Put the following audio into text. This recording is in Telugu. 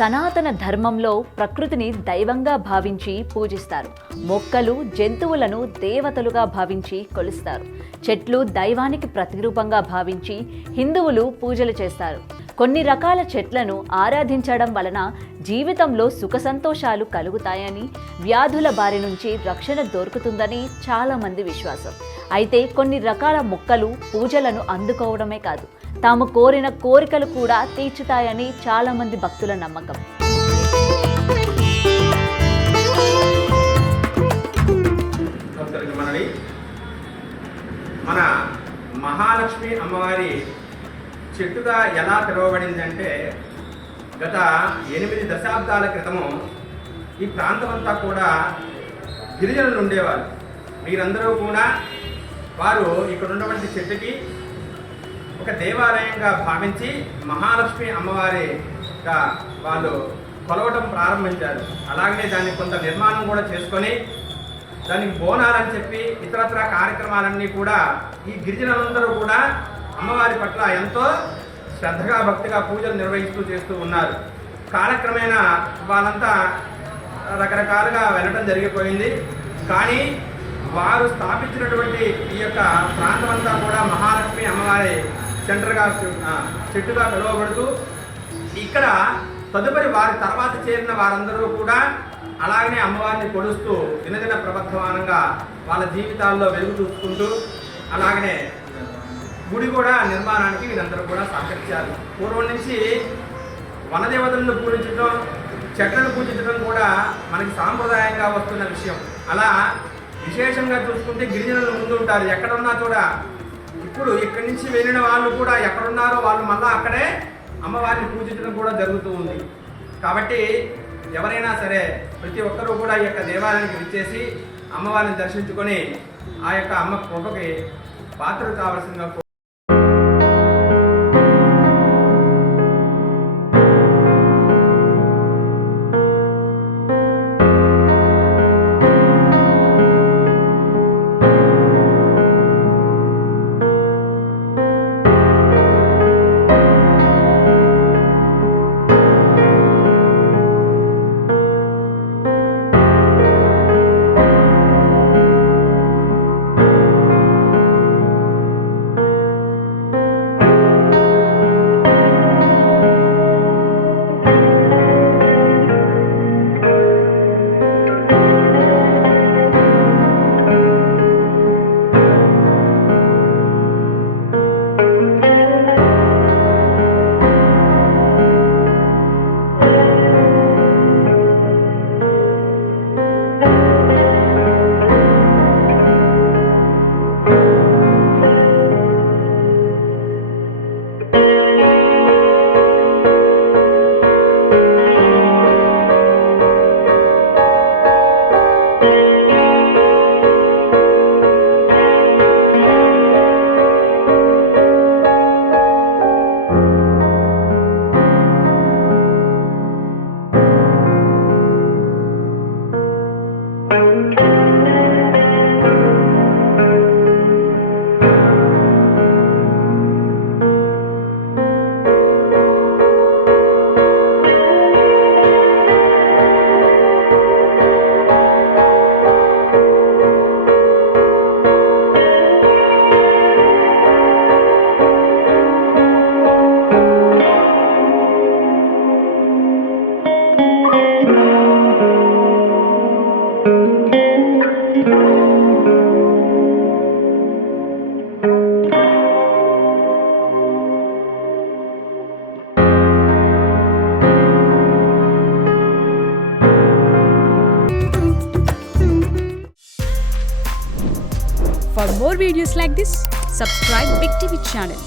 సనాతన ధర్మంలో ప్రకృతిని దైవంగా భావించి పూజిస్తారు. మొక్కలు, జంతువులను దేవతలుగా భావించి కొలుస్తారు. చెట్లు దైవానికి ప్రతిరూపంగా భావించి హిందువులు పూజలు చేస్తారు. కొన్ని రకాల చెట్లను ఆరాధించడం వలన జీవితంలో సుఖ సంతోషాలు కలుగుతాయని, వ్యాధుల బారి నుంచి రక్షణ దొరుకుతుందని చాలామంది విశ్వాసం. అయితే కొన్ని రకాల మొక్కలు పూజలను అందుకోవడమే కాదు, తాము కోరిన కోరికలు కూడా తీర్చుతాయని చాలామంది భక్తుల నమ్మకం. మన మహాలక్ష్మి అమ్మవారి చెట్టుగా ఎలా పిలువబడిందంటే, గత 8 దశాబ్దాల క్రితము ఈ ప్రాంతమంతా కూడా గిరిజనులు ఉండేవారు. వీరందరూ కూడా వారు ఇక్కడ ఉన్నటువంటి చెట్టుకి ఒక దేవాలయంగా భావించి మహాలక్ష్మి అమ్మవారిగా వాళ్ళు కొలవటం ప్రారంభించారు. అలాగనే దాన్ని కొంత నిర్మాణం కూడా చేసుకొని దానికి బోనాలని చెప్పి ఇతరత్ర కార్యక్రమాలన్నీ కూడా ఈ గిరిజనులందరూ కూడా అమ్మవారి పట్ల ఎంతో శ్రద్ధగా భక్తిగా పూజలు నిర్వహిస్తూ చేస్తూ ఉన్నారు. కాలక్రమేణా వాళ్ళంతా రకరకాలుగా వెళ్ళడం జరిగిపోయింది. కానీ వారు స్థాపించినటువంటి ఈ యొక్క ప్రాంతమంతా కూడా మహాలక్ష్మి అమ్మవారి సెంటర్గా చెట్టుగా పిలువబడుతూ, ఇక్కడ తదుపరి వారి తర్వాత చేరిన వారందరూ కూడా అలాగనే అమ్మవారిని కొలుస్తూ దినదిన ప్రబద్ధమానంగా వాళ్ళ జీవితాల్లో వెలుగు చూసుకుంటూ అలాగనే గుడి కూడా నిర్మాణానికి వీరందరూ కూడా సహకరించారు. పూర్వం నుంచి వనదేవతలను పూజించడం, చెట్లను పూజించడం కూడా మనకి సాంప్రదాయంగా వస్తున్న విషయం. అలా విశేషంగా చూసుకుంటే గిరిజనులు ముందు ఉంటారు ఎక్కడున్నా కూడా. ఇప్పుడు ఇక్కడి నుంచి వెళ్ళిన వాళ్ళు కూడా ఎక్కడున్నారో వాళ్ళు మళ్ళీ అక్కడే అమ్మవారిని పూజించడం కూడా జరుగుతూ ఉంది. కాబట్టి ఎవరైనా సరే ప్రతి ఒక్కరూ కూడా ఈ యొక్క దేవాలయానికి విచ్చేసి అమ్మవారిని దర్శించుకొని ఆ యొక్క అమ్మ కృపకి పాత్రలు కావాల్సిందిగా. For more videos like this, subscribe Big TV channel.